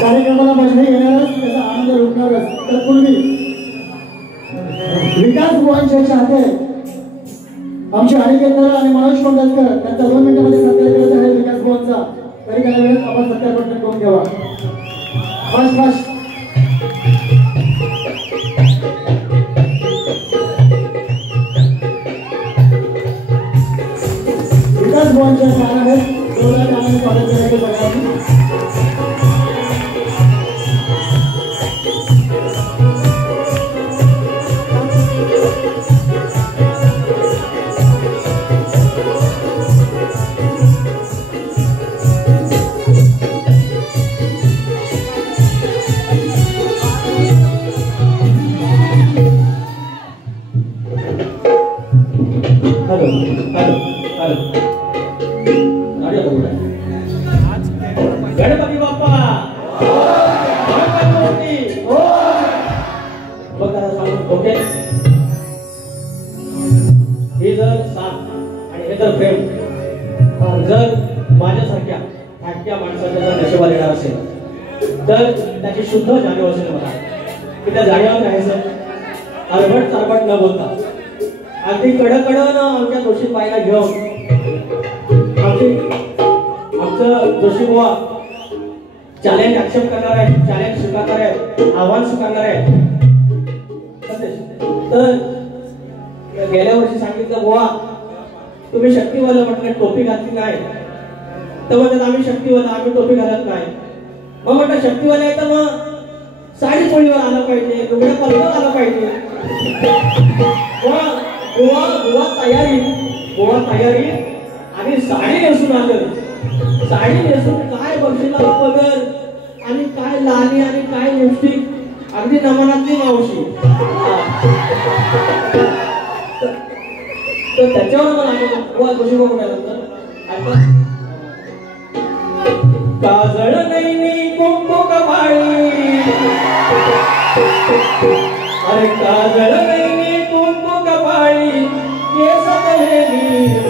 कार्यक्रमाला बसणे येणारच त्याचा आनंद लुटणारच. तर पूर्वी विकास बुवांचे चाहते आमचे अनिकेत आणि मनोज कोंडसकर त्यांचा 2 मिनिटांमध्ये सत्कार करत आहे विकास बुवांचा. तरी काही वेळेत आपण सत्कार पटकन करून घ्यावा. फास्ट विकास बुवांच्या गाण्याने जोरदार गाण्याने स्वागत करायचे बघा. गणपती बाप्पा ओके. हे जर साथ आणि हे जर प्रेम जर माझ्यासारख्या फाटक्या माणसाच्या जर नशिबाला येणार असेल तर त्याची शुद्ध जाणीव असेल मला की त्या जाणीवर राहायचं. अरबट चारबट न बोलता अगदी कडकडन आमच्या दोषी पायला घेऊन आमचं जोशी बुवा चॅलेंज ऍक्सेप्ट करणार आहे, चॅलेंज स्वीकारणार आहे, आव्हान स्वीकारणार आहे. तर गेल्या वर्षी सांगितलं बुवा तुम्ही शक्तीवाला म्हटलं टोपी घातली नाही तर म्हणतात आम्ही शक्तीवाला आम्ही टोपी घालत नाही. मग म्हटलं शक्तीवाला आहे तर मग साडी पोळीवर आलं पाहिजे, लुगड्या पलवर आलं पाहिजे. गोवा तयारी आणि साडी नेसून आलं. साडी नेसून काय बक्षीला पदर आणि काय लाली आणि काय लिपस्टिक अगदी नमनातली मावशी. तर त्याच्यावर मला गोवा जोशी म्हणायला काजळ नाही कुंकू कमाळी अरे काजळ नाही कुंकू कमाळी केस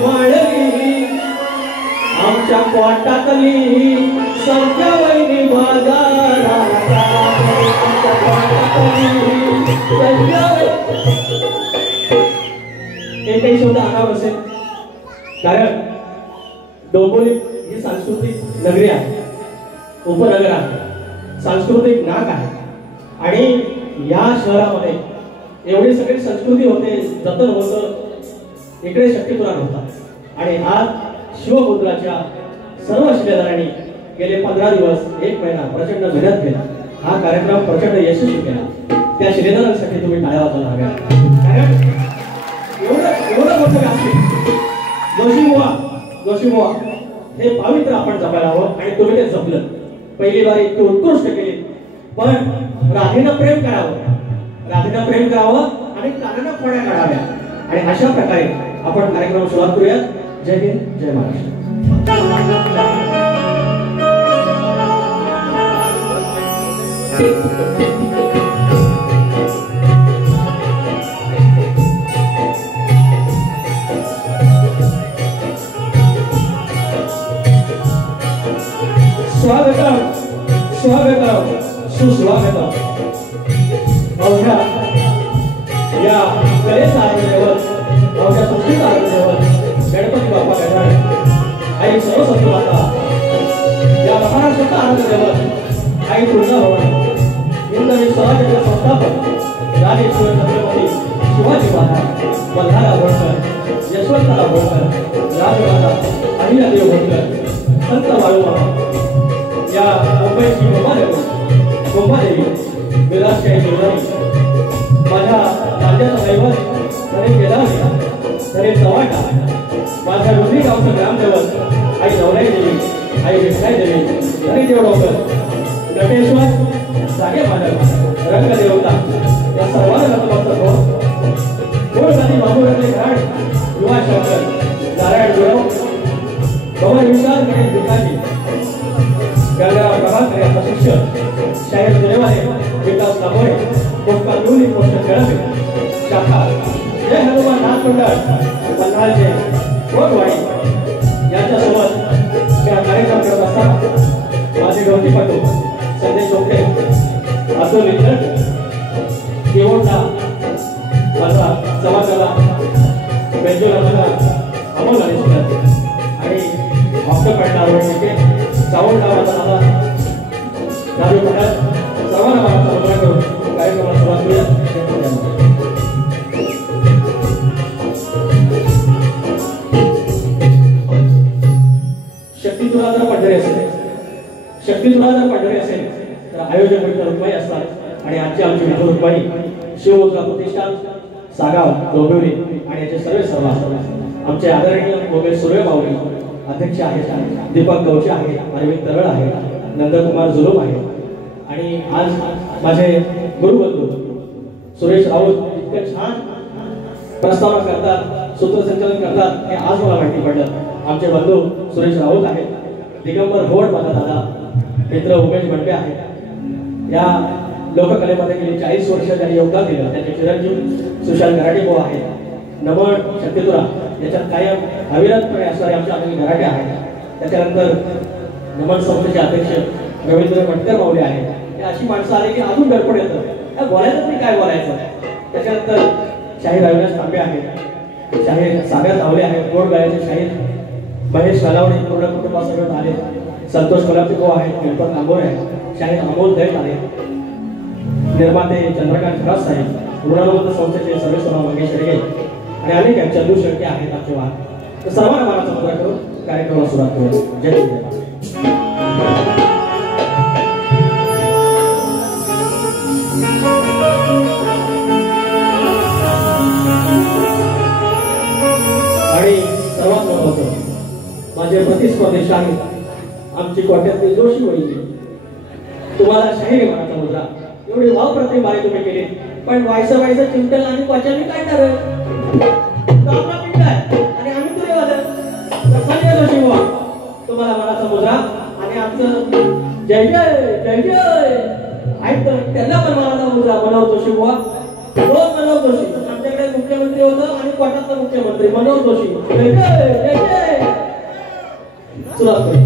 माळली आमच्या पोटातली संख्या वैनी एकही शब्द आगाव असेल कारण डोंबिवली ही सांस्कृतिक नगरी आहे, उपनगर आहे, सांस्कृतिक नाक आहे आणि या शहरामध्ये एवढी सगळी संस्कृती होते, जतन होतं. इकडे शक्तिपुराण होता आणि आज शिवपुत्राच्या सर्व शिलेदारांनी गेले 15 दिवस 1 महिना प्रचंड मेहनत केला. हा कार्यक्रम प्रचंड यशस्वी केला. त्या शिलेदारांसाठी तुम्ही टाळ्या वाजवायला हव्या. कारण एवढं मोठं जोशी बुवा हे पवित्र आपण जपायला हवं आणि तुम्ही ते जपलं. पहिली बारी इतकी उत्कृष्ट केली. पण राधेनं प्रेम करावं आणि कानानं खोड्या काढाव्या आणि अशा प्रकारे आपण कार्यक्रम सुरुवात करूयात. जय हिंद, जय महाराष्ट्र. स्वागतम स्वागतम सुस्वागतम. अवघ्या या कलेचा आराधनेवर अवघ्या संस्कृत आराधनेवर गणपती बाप्पा गजानन आई सरस्वती माता या महाराष्ट्राच्या आराधनेवर आई तुळजाभवानी हिंदवी स्वराज्याचे संस्थापक राजेश्वर छत्रपती शिवाजी महाराज, मल्हारराव होळकर, यशवंतराव होळकर, राजमाता अहिल्यादेवी होळकर, संत बाळूमामा या मुंबईची गोपादेवी विलासशाही जोडावी माझ्या राज्याचा दैवत तरी गेलावली तरी चव्हाटा माझ्या रुद्री गावचं ग्रामदैवत आई नवराई देवी, आई विष्णाई देवी, तरी देवडोकर, नटेश्वर, सागे माधव, रंगदेवता या सर्वांना नतमस्तक हो. गोळगादी बाबूराजे घाट, युवा शंकर, नारायण गुरव, भवन विशाल गणेश भिकाजी, गंगाराव प्रभाकर यांचा शिक्षक शाहीर देवाने, विकास नामोरे, कोटका न्यूली पोस्ट खेळावे शाखा जय हनुमान नाथ मंडळ पन्हाळचे कोटवाडी यांच्यासोबत या कार्यक्रम शिके चावण गावाचा दादा राजू पठार सर्वांना मानाचा मुद्रा करून कार्यक्रमाला सुरुवात करूया. शक्ती तुला जर पडणारी असेल तर आयोजक विठ्ठल रुक्माई असतात आणि आजची आमची विठ्ठल रुक्माई शिवमुद्रा प्रतिष्ठान सागाव डोंबिवली आणि याचे सर्व असतात. आमचे आदरणीय गोविंद सूर्य माऊली अध्यक्ष आहेत, दीपक कवचे आहेत, अरविंद तरळ आहेत, नंदकुमार जुलूम आहे आणि आज माझे गुरुबंधू सुरेश राऊत इतके छान प्रस्तावना करतात, सूत्रसंचालन करतात हे आज मला माहिती पडलं. आमचे बंधू सुरेश राऊत आहेत, दिगंबर होड माझा दादा मित्र उमेश भंडे आहेत. या लोककलेमध्ये गेली 40 वर्ष त्यांनी योगदान दिलं. त्यांचे चिरंजीव सुशांत गराटे भाऊ आहेत. नमन शक्तितुरा याच्यात कायम अविरतपणे असणारे आमचे अनिल गराटे आहेत. त्याच्यानंतर नमन संस्थेचे अध्यक्ष रवींद्र भटकर माऊली आहेत. हे अशी माणसं आली की अजून दडपण येतं, त्या बोलायचं तरी काय बोलायचं. त्याच्यानंतर शाहीर अविनाश तांबे आहेत, शाहीर सागर तावले आहेत, गोड गायचे शाहीर महेश कलावडे पूर्ण कुटुंबासमवेत आले, संतोष कोल्हापूर भाऊ आहेत, गणपत आंबोरे आहेत, शाहीर अमोल दैत आले, निर्माते चंद्रकांत खरास साहेब, ऋणानुबंध संस्थेचे सर्वेश्वरा मंगेश रेगे आणि अनेक चंदू शेळके आहेत आमचे वाहन. तर सर्वांना मानाचा मुद्रा करून कार्यक्रमाला सुरुवात करू. जय हिंद. आणि सर्वात महत्त्वाचं माझे प्रतिस्पर्धी शाहीर आमची कोट्यातली जोशी वहिनी, तुम्हाला शाहीर मानाचा मुद्रा एवढी वाव प्रतिम बारी तुम्ही केली, पण व्हायचं चिमटल आणि पचानी काय ठरलं आणि आम्ही तुरे वादन जोशी बुवा तुम्हाला मानाचा मुद्रा आणि आमचं जय जय जय जय ऐकतं त्यांना पण मानाचा मुद्रा मनोहर जोशी बुवा. रोज मनोहर जोशी आमच्याकडे मुख्यमंत्री होतं आणि कोटातला मुख्यमंत्री मनोहर जोशी. जय जय जय जय. सुरुवात करू.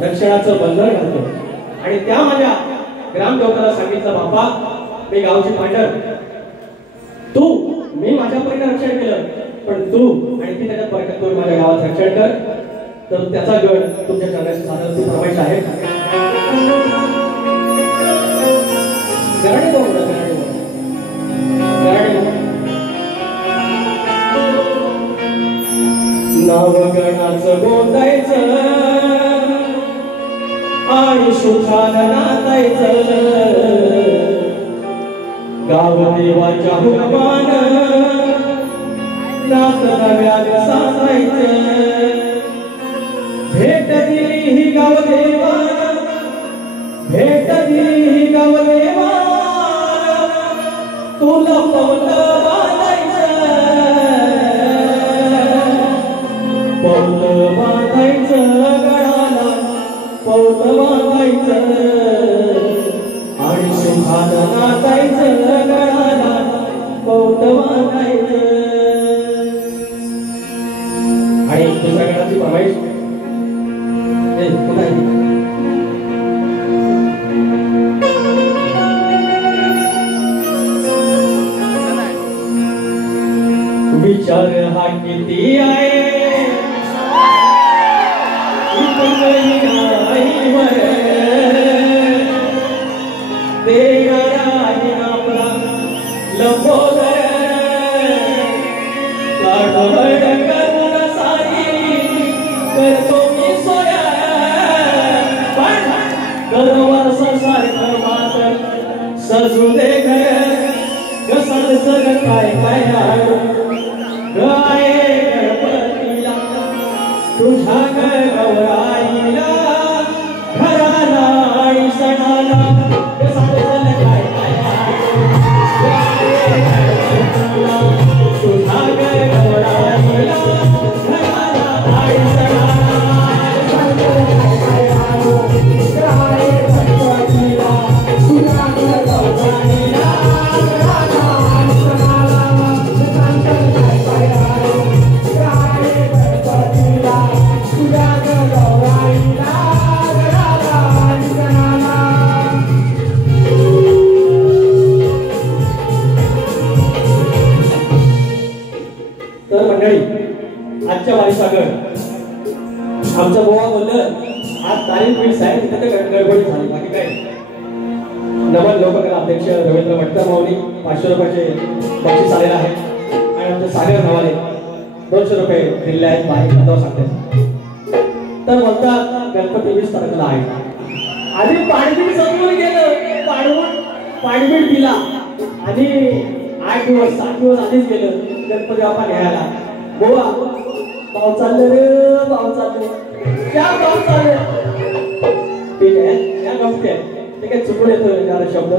रक्षणाचं बंधन घालतो आणि त्या माझ्या ग्रामदेवताला सांगितलं, बापा मी गावची पांढर, तू मी माझ्या परीने रक्षण केलं, पण तू आणि ती त्याच्यात बरकत करून माझ्या गावात रक्षण कर, तर त्याचा गड तुमच्या चरणाशी साधन तू प्रमाणित आहे. गराडे बोल, नाव गणाचं गोंदायचं आणि सुखानं नाचायचं, गावदेवाच्या हुकमान नात नव्याने सांगायचं भेट दिली ही गावदेवा भेट दिली ही गावदेवा तुला पवत बांधायचं गळाला पौत बांधायचं आणि सुखात नाचायचं गळाला पौत बांधायचं. आणि दुसऱ्या गणाची फरमाईश विचार हा किती आहे सजू दे घर कसं सगळं काय काय गाय गणपतीला तुझ्या गौराईला घराला आणि सणाला कसं काय काय तुझ्या गौराईला घराला आणि सणाला आजच्या वारीसागर आमचा बोवा बोललं आज तारीख पीठ साहेब तिथे गडबड झाली बाकी काय. नमन लोककला अध्यक्ष रवींद्र मटकर माऊली 500 रुपयाचे बक्षीस आलेलं आहे आणि आमचे सागर नावाने 200 रुपये दिले आहेत. बाहेर खात्यावर सांगते तर बोलतात गणपती 20 तारखेला आहे. आधी पाणीबीड समोर गेलं पाणीबीड दिला आणि 8 दिवस 7 दिवस आधीच गेलं गणपती बाप्पा न्यायला. बोवा पाव चाललं रे पाव चाललं क्या पाव चाललं ठीक आहे क्या गमते ते काय चुकून येतो यार शब्द.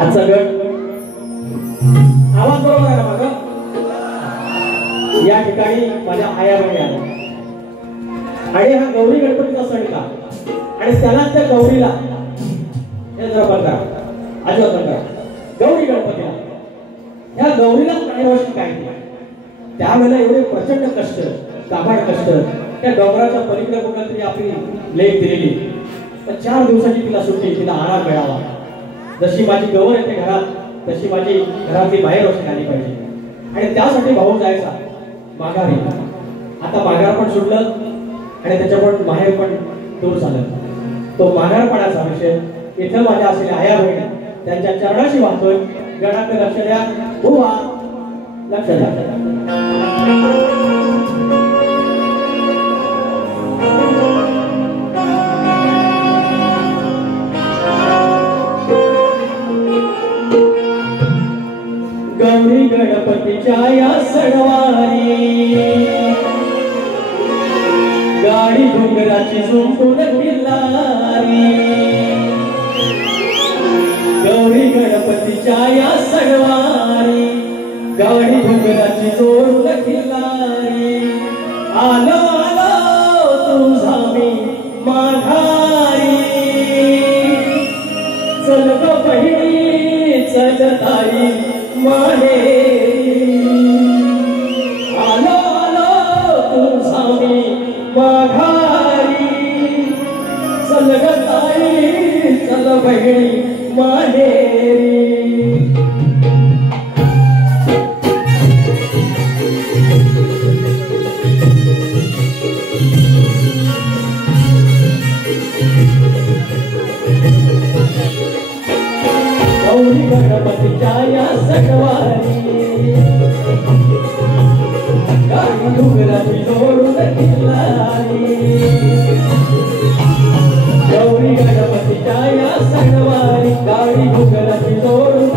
आजचा गट आवाज बरोबर आहे ना माझा. या ठिकाणी माझ्या आयाबाई आल्या आणि हा गौरी गणपतीचा सण का आणि त्याला त्या गौरीला हे जरा बंद करा अजिबात बंद करा. गौरी गणपतीला ह्या गौरीला पाण्यावरची काय त्यावेळेला एवढे प्रचंड कष्ट काबाड कष्ट त्या डोंगराच्या पलीकडे कुठेतरी आपली लेख दिलेली तर 4 दिवसाची तिला सुट्टी तिला आराम मिळावा. जशी माझी गौर येते घरात तशी माझी घरातली बाहेर रोषणी आली पाहिजे आणि त्यासाठी भाऊ जायचा माघारी. आता माघार पण सुटलं आणि त्याच्या पण माहेर पण दूर झालं. तो माघारपणाचा विषय इथं माझ्या असलेल्या आया बहिणी त्यांच्या चरणाशी वाहतोय. गणाकडे लक्ष द्या बुवा लक्ष द्या. गौरी गणपतीच्या या सणवारी गाडी डोंगराची झुंपून किल्लारी. गौरी गणपतीच्या या सणवारी गाडी डोंगराची जोड किल्लारी. आलो आलो तुझा मी माघारी चल ग बहिणी चल ताई माहेरी. आलो आलो तुझा मी माघारी चल ग ताई चल बहिणी माहेरी. गौरी गणपतीच्या या सणवारी गाडी डोंगराची जोडून किल्लारी. गौरी गणपतीच्या या सणवारी गाडी डोंगराची जोडून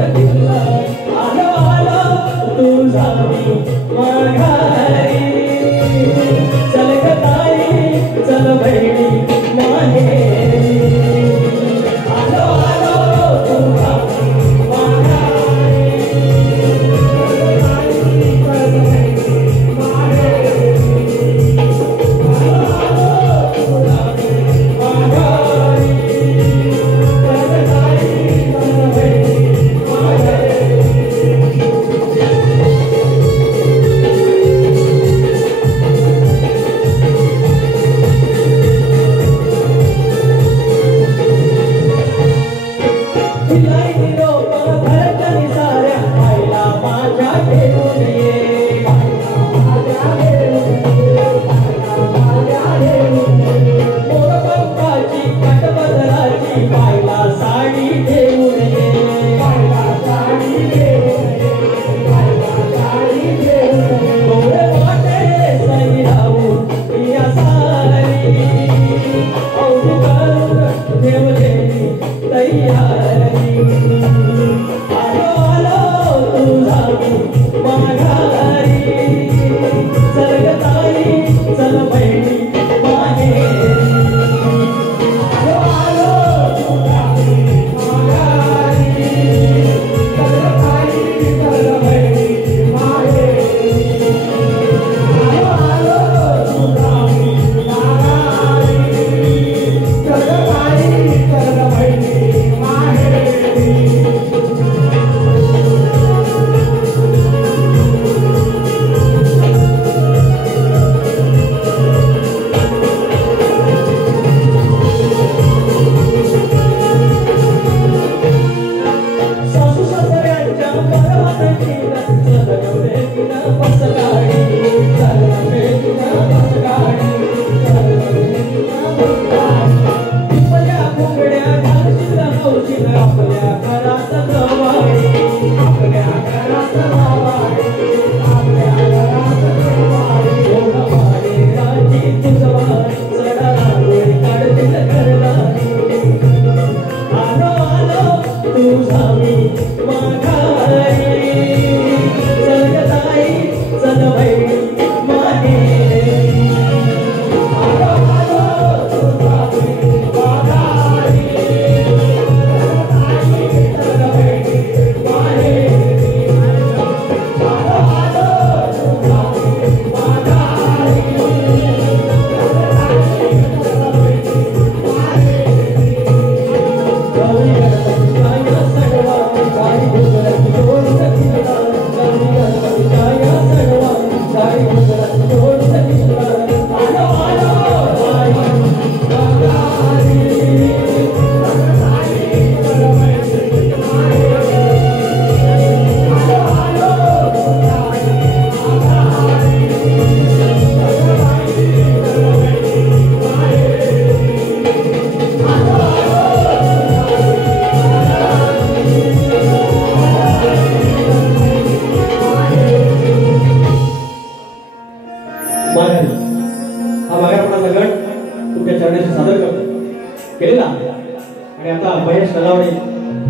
केलेला आणि आता महेश नलावडे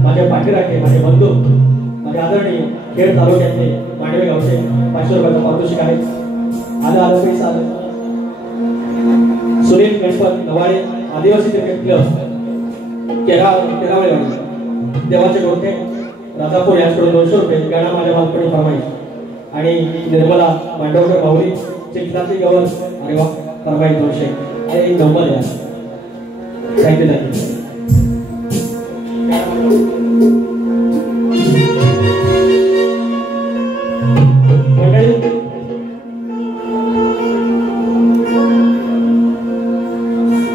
माझे पाठीराखे माझे बंधू माझे आदरणीय खेड तालुक्यातले मांडवे गावचे 500 रुपयाचं पारितोषिक आहे. आलं पैसा आलं. सुनील गणपत नवाळे आदिवासी क्रिकेट क्लब केरावळे देवाचे गोठे राजापूर यांच्याकडून 200 रुपये गाणा माझ्या बालपणी फरमाईश आणि निर्मला मांडवकर माऊली चिखलाची गवर अरे वा फरमाईश 200 आणि एक नंबर आहे. Thank you thank you.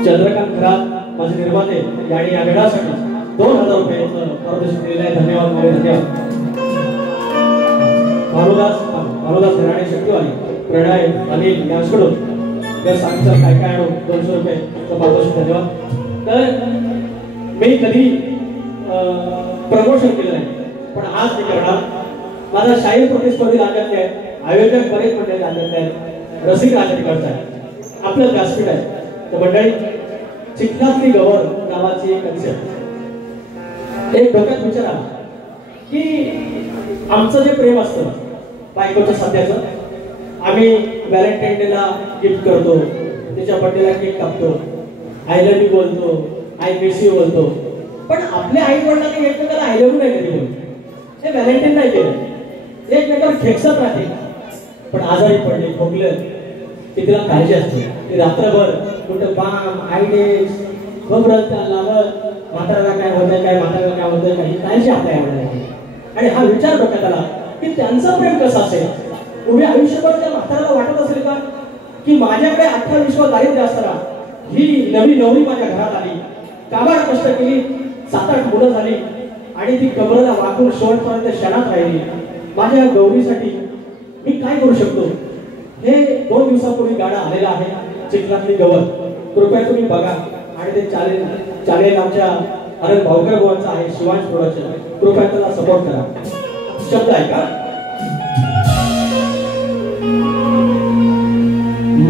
चंद्रकांत खरात माझे निर्माते यांनी या वेळासाठी 2000 रुपयाचं पारितोषिक दिलेलं आहे. धन्यवाद मोरे धन्यवाद. भानुदास घराणे शक्तीवाली प्रणय अनिल यांच्याकडून जर सांगचं काय काय आणून 200 रुपयाचं पारितोषिक धन्यवाद. तर मी कधी प्रमोशन केलं नाही पण आज मी करणार. माझा शाहीर प्रतिस्पर्धी राज्यातले आहे, आयोजक बरेच मंडळी राज्यातले आहेत, रसिक राज्याकडचा आहे, आपलं व्यासपीठ आहे. तर मंडळी चिखलातली गवर नावाची एक कन्सेप्ट एक डोक्यात विचार आला की आमचं जे प्रेम असतं बायकोच्या सध्याचं आम्ही व्हॅलेंटाईन डेला गिफ्ट करतो, त्याच्या बर्थडेला केक कापतो, आय लव्ह यू बोलतो, आय मिस यू बोलतो, पण आपल्या आई वडिलांनी एकमेकाला आय लव्ह यू नाही कधी बोलतो, हे व्हॅलेंटाईन नाही केलं, एकमेकाला ठेकसत राहते. पण आजारी पडले खोकले की तिला काळजी असते, ती रात्रभर कुठं बाम आयडेस घबरत लागत म्हाताऱ्याला काय होतंय काय म्हाताऱ्याला काय होतंय काही काळजी आपल्या आवडली. आणि हा विचार डोक्यात आला की त्यांचं प्रेम कसं असेल. उभ्या आयुष्यभर त्या म्हाताऱ्याला वाटत असेल का की माझ्याकडे 28 वर्ष दारिद्र्य असताना ही नवी नवरी माझ्या घरात आली, काबाड कष्ट केली, 7-8 मुलं झाली आणि ती कमरेला वाकून शेवटपर्यंत क्षणात राहिली. माझ्या गौरीसाठी मी काय करू शकतो. हे 2 दिवसापूर्वी गाणं आलेलं आहे चिखलातली गवर. कृपया तुम्ही बघा आणि ते चालेल आमच्या अरे भाऊकर बुवांचं आहे शिवांश प्रोडक्शन. कृपया त्याला सपोर्ट करा. शब्द आहे का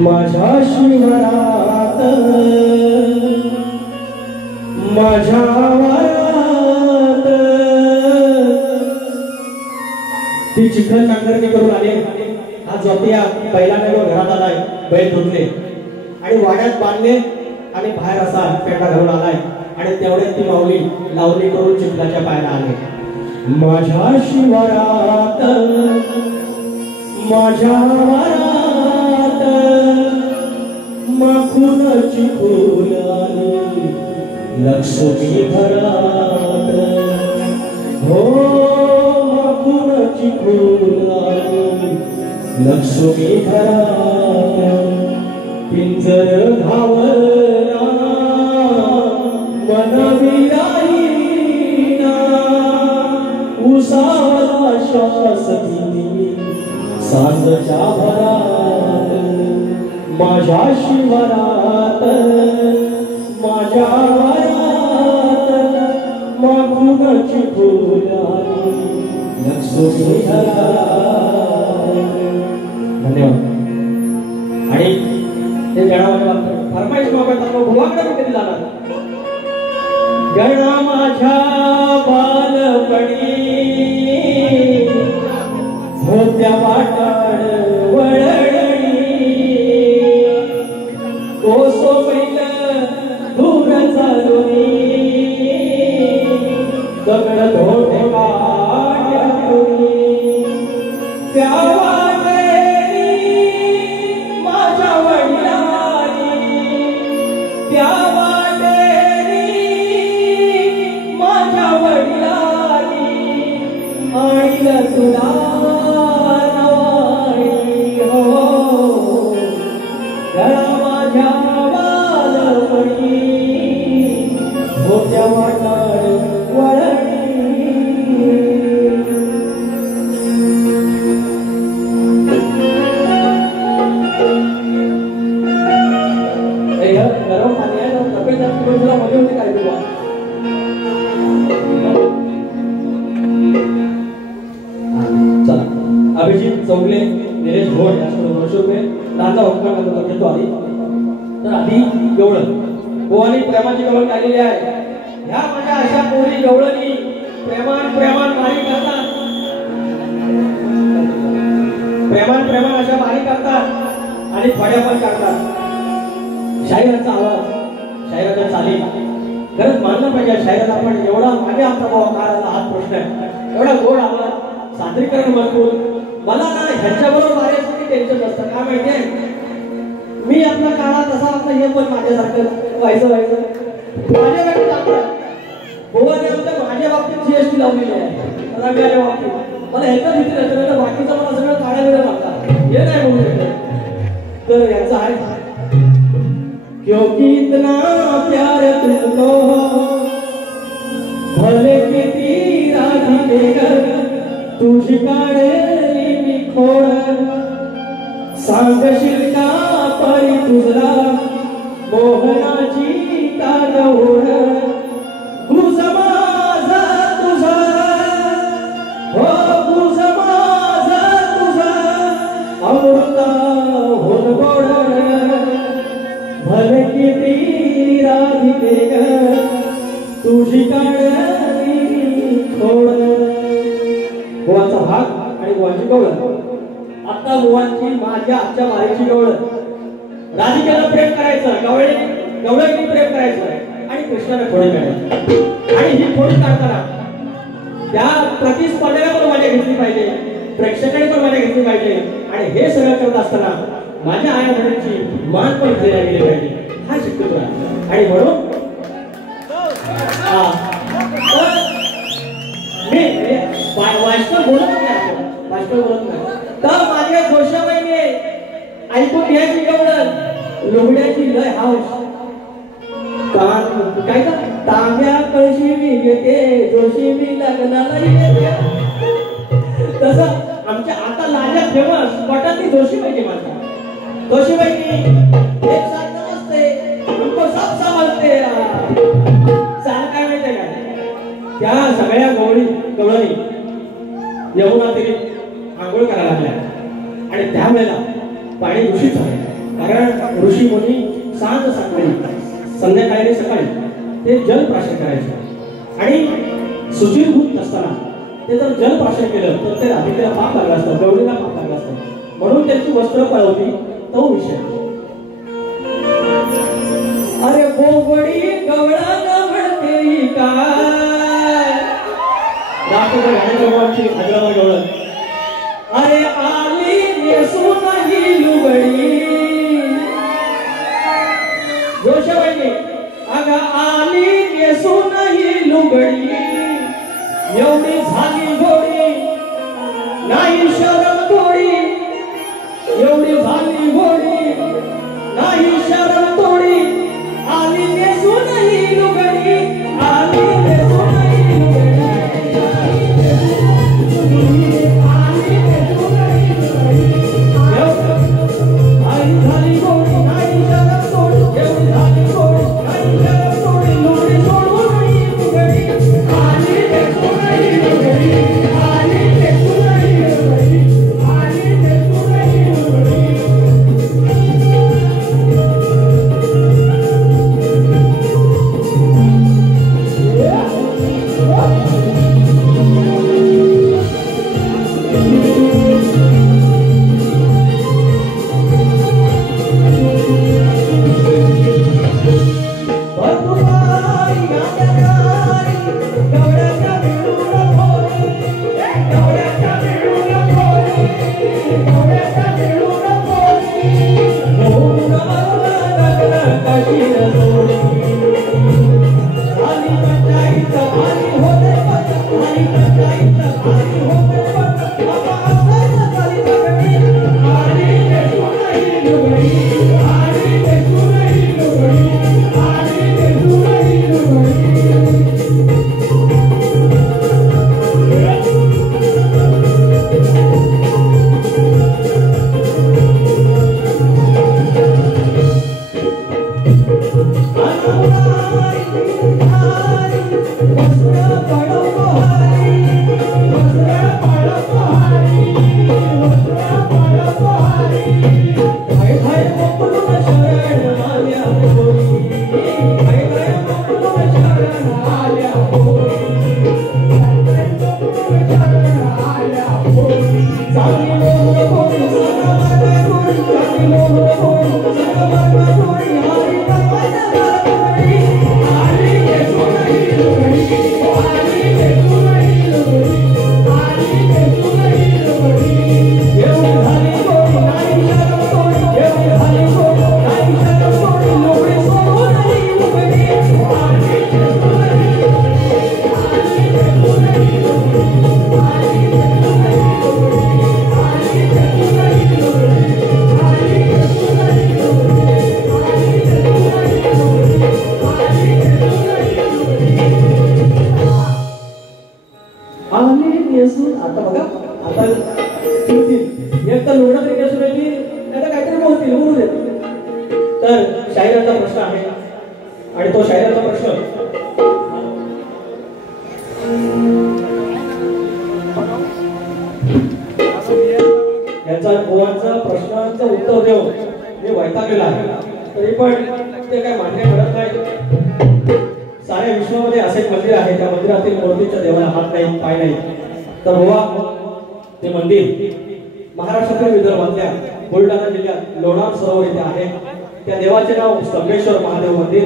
माझ्या शिवरात माझ्या वरात ती चिखल नांगरणी करून आले. हा जोतिया पहिल्यांदा घरात आलाय, बैल धुतले आणि वाड्यात बांधले आणि बाहेर असा पेंडा घालून आलाय आणि तेवढ्यात ती माऊली लावणी करून चिखलाच्या पायाला आले. माझ्या शिवरात माझ्या वरात माखूनची फुल आली लक्ष्मी घरात. हो माखूनची फुल आली लक्ष्मी घरात. पिंजर धावला मनविराईना उसावला श्वास घेणी सांजच्या भरात माझ्या शिवरात माझ्या वरात मागुणाची फुलारी लक्ष्मी धन्यवाद. आणि ते गणामध्ये फरमाईश मागतात भुवाकडे कधी जाणार गणा माझ्या बालपणी होत्या वाटाड वळणी कोसो बैल दूर चालुनी दगड धोटे काढूनी त्या वाटेनी माझ्या वडिलांनी त्या वाटेनी माझ्या वडिलांनी आणलं तुला अभिजित चौगले निलेश घोड यासोबत 200 रुपये दादा होकार घेतो आधी. तर आधी गवळण गोवानी प्रेमाची गवळ काढलेली आहे. ह्या माझ्या अशा पोरी गवळणी प्रेमान मारी करतात प्रेमान अशा मारी करतात आणि फड्या पण काढतात. शाहिराचा आवाज शाहिराच्या चाली खरंच मानलं पाहिजे. शाहिरात आपण एवढा मागे आमचा भाव काळाचा हात प्रश्न आहे एवढा गोड आवाज सादरीकरण मजबूत. मला ना ह्यांच्याबरोबर वाऱ्यासाठी टेन्शन नसतं का माहितीये मी आपला काळा तसा आपला हे पण माझ्यासारखं व्हायचं माझ्या बाबतीत आपलं गोवाने माझ्या बाबतीत जीएसटी लावलेली आहे रंगाच्या बाबतीत मला ह्याचं भीती नसतं तर बाकीचं मला सगळं काळ्या वेळ लागतात हे नाही बोलू शकत. तर याचं आहे क्योंकि इतना प्यार तुमको भले किती राधिके तुझी काढली मी खोड सांगशील का परी तुझला मोहनाची ताडवड गुज माझा तुझा हो गुज माझा तुझा अमृता होन गोड भले किती राधिके तुझी काढली खोड. गोवाचा भाग आणि गोवाची गवळण. आता गोवांची माझ्या आजच्या बारीची गवळण. राधिकेला प्रेम करायचं गवळणी प्रेम करायचं आणि कृष्णाला खोडी काढायची. आणि ही खोडी काढताना त्या प्रतिस्पर्धेला पण मजा घेतली पाहिजे प्रेक्षकांनी पण मजा घेतली पाहिजे. आणि हे सगळं करत असताना माझ्या आया वडिलांची मान पण केल्या गेली पाहिजे हा शिकतो. आणि म्हणून वास्तव बोलत नाही तर माझ्या जोशाबाईने ऐकून घ्यायची गवळण लोगड्याची लय हाऊस काय का तांब्या कळशी मी घेते जोशी मी लग्नाला येते. तसं आमच्या आता लाल्या फेमस पटातली जोशीबाईची माझ्या जोशीबाईनी एक साथ नमस्ते हमको सब समजते सांग काय माहितीये का त्या सगळ्या गवळणी यमुना तीरात आंघोळ करायला लागल्या आणि त्यावेळेला पाणी दूषित झाले कारण ऋषी मुनी सांज संध्याकाळी सकाळी ते जलप्राशन करायचे आणि सुजीरभूत नसताना ते जर जलप्राशन केलं तर ते राधिकेला पाप लागला असतं गवळीला पाप लागला असतं म्हणून त्यांची वस्त्र पळवली तो विषय. अरे बोबडी गवळा म्हणते काय रात्रभर गाण्याची हजरावर गवळण. अरे आली नेसून ही लुगडी जोशाबाईने अगं आली नेसून ही लुगडी एवढी झाली घोडी नाही शरम थोडी एवढी झाली घोडी नाही शरम थोडी आली नेसून ही लुगडी आली नेसून ही लुगडी आता बघा आता एक तर लोढा तरी कसं नाही आता काहीतरी बोलतील बोलू देत. तर शाहिराचा प्रश्न आहे आणि तो शाहिराचा प्रश्न याचा गोवांचा प्रश्नाचं उत्तर देऊन मी वैतागलेला आहे. तरी पण ते काय मान्य करत नाही. साऱ्या विश्वामध्ये असे मंदिर आहे त्या मंदिरातील मूर्तीच्या देवाला हात नाही पाय नाही. तर गोवा ते मंदिर महाराष्ट्रातील विदर्भातल्या बुलढाणा जिल्ह्यात लोणार सरोवर येथे आहे. त्या देवाचे नाव स्तंभेश्वर महादेव मंदिर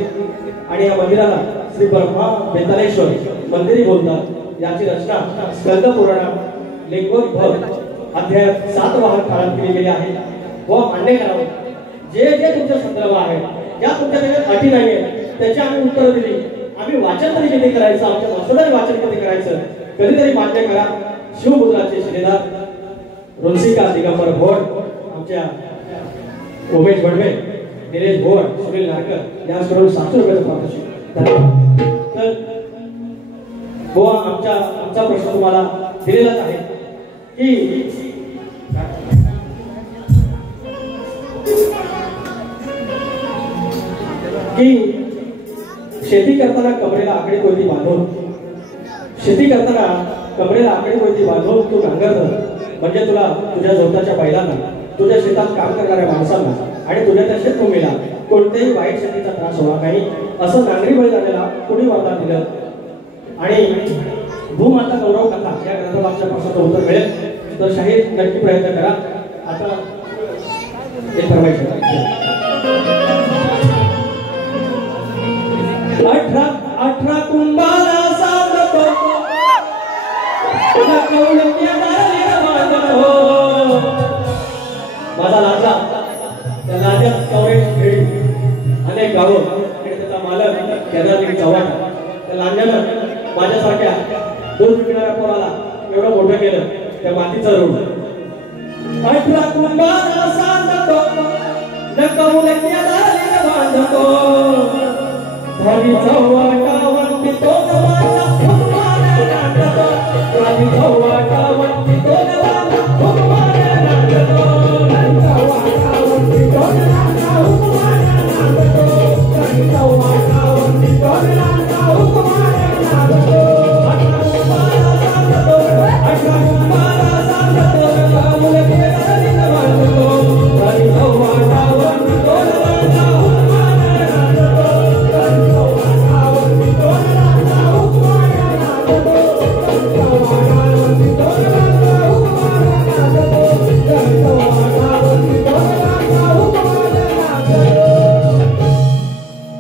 आणि या मंदिराला श्री ब्रह्मा बेतालेश्वर मंदिरी बोलतात. याची रचना स्कंद पुराणात लिंगोद्भव अध्यायात 7 वाहन काळात केली गेली आहे. व मान्य करावं जे जे तुमच्या संदर्भ आहे ज्या तुमच्या त्याच्यात अटी नाही त्याची आम्ही उत्तर दिली. आम्ही वाचन तरी किती करायचं आमच्या मसोदारी वाचन कधी करायचं कधीतरी मान्य करा. शिवमुद्राचे शिलेदार रुंसिका दिगंबर भोड आमच्या उमेश भडवे निलेश भोड सुनील नारकर यांच्याकडून 700 रुपयाचं पारितोषिक. तर गोवा आमचा प्रश्न तुम्हाला दिलेलाच आहे की शेती करताना कमरेला आकडी कोयती बांधून तू नांगरत म्हणजे तुला तुझ्या झोताच्या बैलांना तुझ्या शेतात काम करणाऱ्या माणसांना आणि तुझ्या त्या शेतभूमीला कोणत्याही वाईट शेतीचा त्रास होणार नाही असं नांगरी बैलगाड्याला कोणी वरदान दिलं. आणि भूमाता गौरव कथा या ग्रंथाच्या प्रश्नाचं उत्तर मिळेल तर शाहीर नक्की प्रयत्न करा. आता एक फरमाईश 18 कुंभाला सांगतो माझा लाजा त्या लाजात कवरेज खेळी अनेक गावं आणि त्याचा मालक केदारगिरी चव्हाण त्या लांजानं माझ्यासारख्या दूध विकणाऱ्या पोराला एवढं मोठं केलं त्या मातीचा रूढ. 18 कुंभाला सांगतो नकवले केदारगिरी बांधतो धावी चव्हाटावरती तो नवाला हुकमाने नांदतो. धावी चव्हाटावरती तो नवाला हुकमाने नांदतो. चव्हाटावरती तो नवाला हुकमाने नांदतो. धावी चव्हाटावरती तो नवाला हुकमाने नांदतो. 18 कुंभाला सांगतो नकामुले केदारगिरी बांधतो. धावी चव्हाटावरती तो नवाला हुकमाने नांदतो.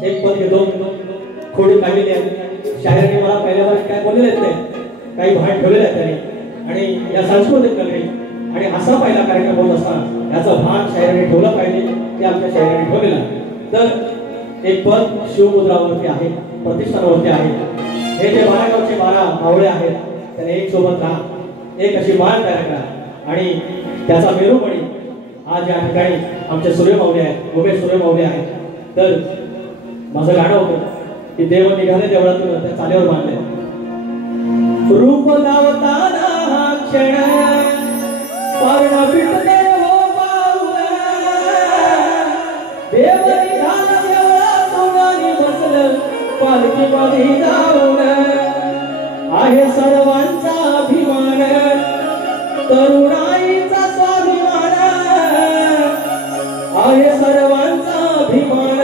एक पद घेतो खोडी काढलेली आहे. शायराने मला पहिल्यावर काय बोललेले नाही काही भान ठेवलेले आहेत त्यांनी आणि या सांस्कृतिक नगरी आणि असा पहिला कार्यक्रम होत असताना याचं भान शायराने ठेवलं पाहिजे ते आमच्या शायराने ठेवलेलं. तर एक पद शिवमुद्रावरती आहे प्रतिष्ठानावरती आहे. हे जे 12 गावचे 12 मावळे आहेत त्याने एक सोबत राहा एक अशी मान तयार करा आणि त्याचा मेरूपणी आज या ठिकाणी आमचे सूर्यमावले आहेत उमेश सूर्यमावले आहेत. तर माझं गाणं होतं की देव निघाले देवळातून त्या चालेवर मानले रूप लावताना हा क्षण पारणा पिटले हो पाऊल देव निघाला देवळातून आणि बसलं पालखी मध्ये जाऊन आहे सर्वांचा अभिमान तरुणाईचा स्वाभिमान आहे सर्वांचा अभिमान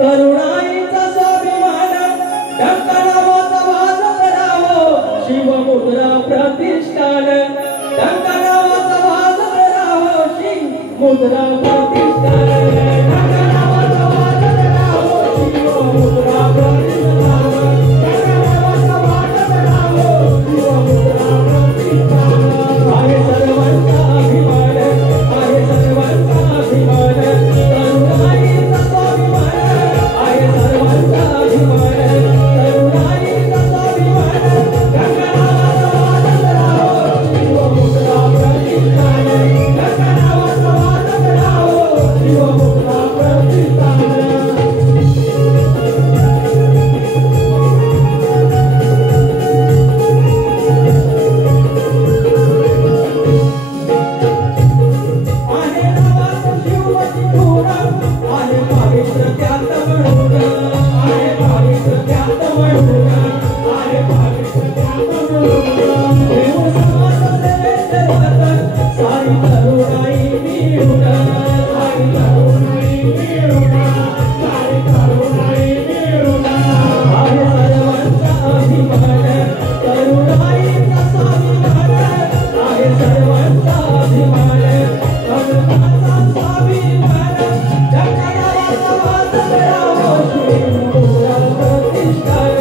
तरुणाईचा स्वाभिमान डंका नावाचा वाजत राहो शिवमुद्रा प्रतिष्ठान डंका मुद्रा प्रतिष्ठान गगनावर वादळ राहो शिव मुद्रा प्रतिष्ठान गगनावर वादळ राहो शिव मुद्रा प्रतिष्ठान आहे सर्वांचा अभिमान आहे सर्वांचा अभिमान तरुणाईचा स्वाभिमान आहे सर्वांचा अभिमान तरुणाईचा स्वाभिमान गगनावर वादळ राहो शिव मुद्रा प्रतिष्ठान गगनावर वादळ राहो शिव मुद्रा प्रतिष्ठान आहे नावात शिवची धूर आहे पवित्र त्यात म्हणून आहे पवित्र त्यात म्हणून आहे पवित्र त्यात म्हणून देव समाज सेवेचे व्रत सारी तरुणाई मिळून सारी तरुणाई मिळून सारी तरुणाई मिळून आहे सर्वांचा अभिमान तरुणाईचा स्वाभिमान आहे सर्वांचा अभिमान तरुणाचा स्वाभिमान जगनावर वादळ राहो शिव मुद्रा प्रतिष्ठान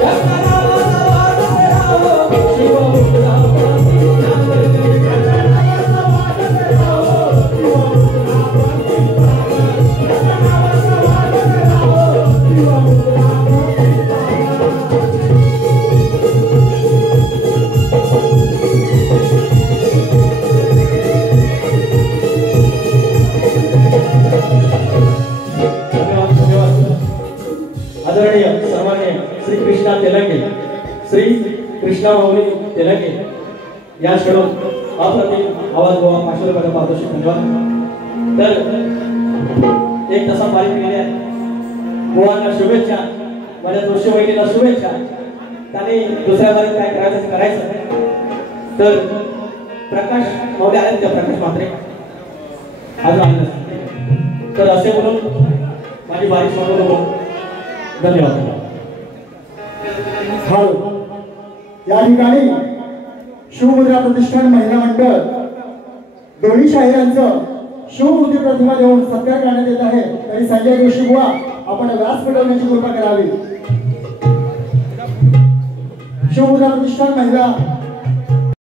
जगनावर वादळ राहो शिव मुद्रा प्रतिष्ठान जगनावर वादळ राहो शिव मुद्रा प्रतिष्ठान जगनावर वादळ राहो शिव मुद्रा धन्यवाद धन्यवाद आदरणीय सन्माननीय श्री कृष्णा तेलंगे श्री कृष्णा माऊली तेलंगे याचकडून अप्रतिम आवाज गोवा 500 रुपयाचा पारितोषिक धन्यवाद तर एक तसा पारित केले आहे गोवांना शुभेच्छा माझ्या दोषी वहिनीला शुभेच्छा त्याने दुसऱ्या बारीत काय करायचं ते करायचं तर प्रकाश माऊली आले का प्रकाश मात्रे अजून आले नसतील. तर असे म्हणून माझी बारीक मागू नको धन्यवाद हा या ठिकाणी शिवमुद्रा प्रतिष्ठान महिला मंडळ दोन्ही शाहिरांचं शिवमूर्ती प्रतिमा देऊन सत्कार करण्यात येत आहे तरी संजय जोशी बुवा आपण व्यासपीठ होण्याची कृपा करावी शिवमुद्रा प्रतिष्ठान महिला